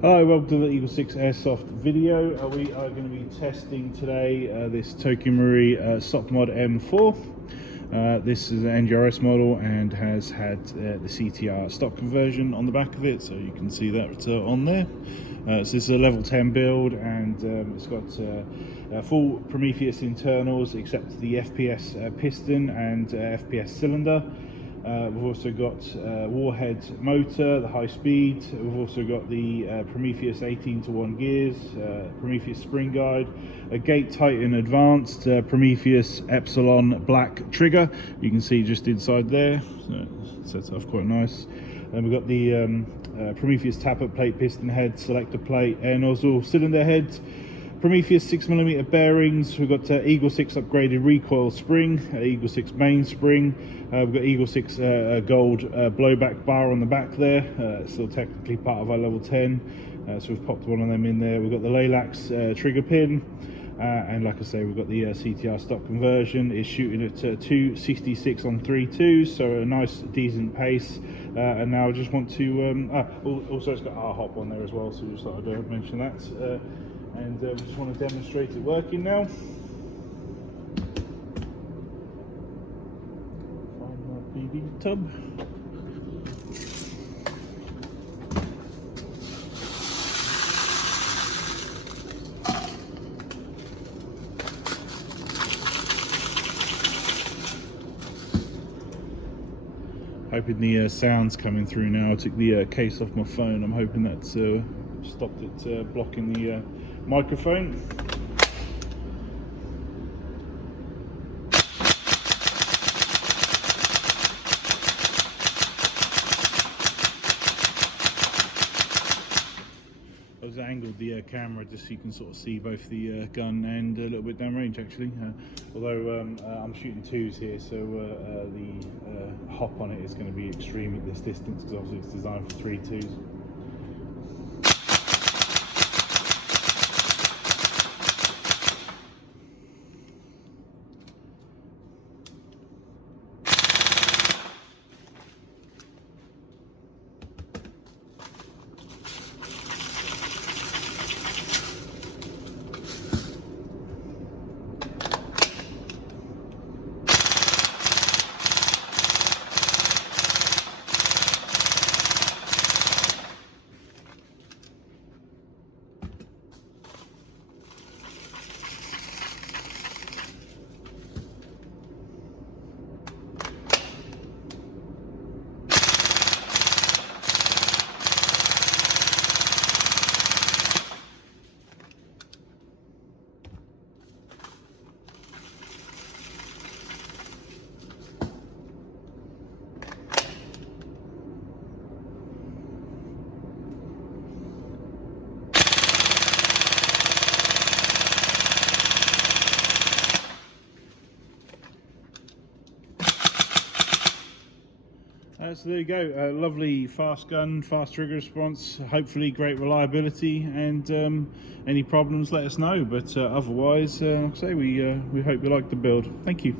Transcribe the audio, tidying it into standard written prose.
Hello, welcome to the EagleSix Airsoft video. We are going to be testing today this M4 Sopmod M4. This is an NGRS model and has had the CTR Stock conversion on the back of it, so you can see that on there. So this is a level 10 build, and it's got full Prometheus internals except the FPS Piston and FPS Cylinder. We've also got Warhead motor, the high speed. We've also got the Prometheus 18:1 gears, Prometheus spring guide, a Gate Titan advanced Prometheus Epsilon Black trigger. You can see just inside there, so it sets off quite nice. And we've got the Prometheus Tappet plate, piston head, Selector plate, air nozzle, cylinder head. Prometheus 6mm bearings. We've got EagleSix upgraded recoil spring, EagleSix main spring. We've got EagleSix gold blowback bar on the back there. Still technically part of our level 10, so we've popped one of them in there. We've got the Laylax Trigger Pin, and like I say, we've got the CTR Stock conversion. It's shooting at 266 on 3.2, so a nice decent pace. And now I just want to also it's got our hop on there as well, so just thought I'd mention that. And we just want to demonstrate it working now. Find my BB tub. Hoping the sound's coming through now. I took the case off my phone. I'm hoping that's stopped it blocking the microphone. I was angled the camera just so you can sort of see both the gun and a little bit downrange actually. Although I'm shooting 2s here, so the hop on it is going to be extreme at this distance because obviously it's designed for 3.2s. So there you go, lovely fast gun, fast trigger response, hopefully great reliability, and any problems let us know, but otherwise like I say, we hope you like the build. Thank you.